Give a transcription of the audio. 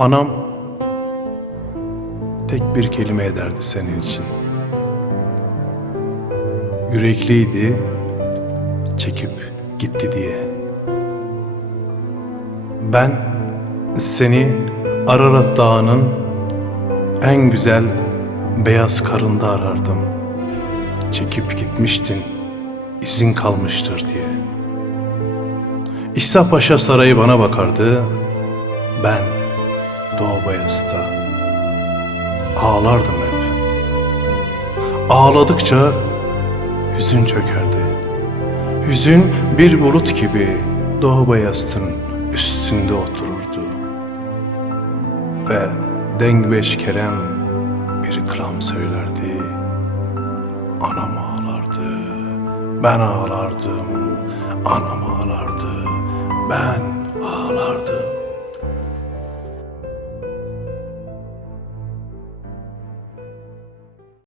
Anam tek bir kelime ederdi senin için. Yürekliydi, çekip gitti diye. Ben seni Ararat Dağı'nın en güzel beyaz karında arardım. Çekip gitmiştin, izin kalmıştır diye. İsa Paşa Sarayı bana bakardı, ben Doğu Bayezid'de ağlardım hep. Ağladıkça hüzün çökerdi. Hüzün bir bulut gibi Doğu Bayezid'in üstünde otururdu. Ve Dengbeş Kerem bir kram söylerdi. Anam ağlardı, ben ağlardım, anam ağlardı, ben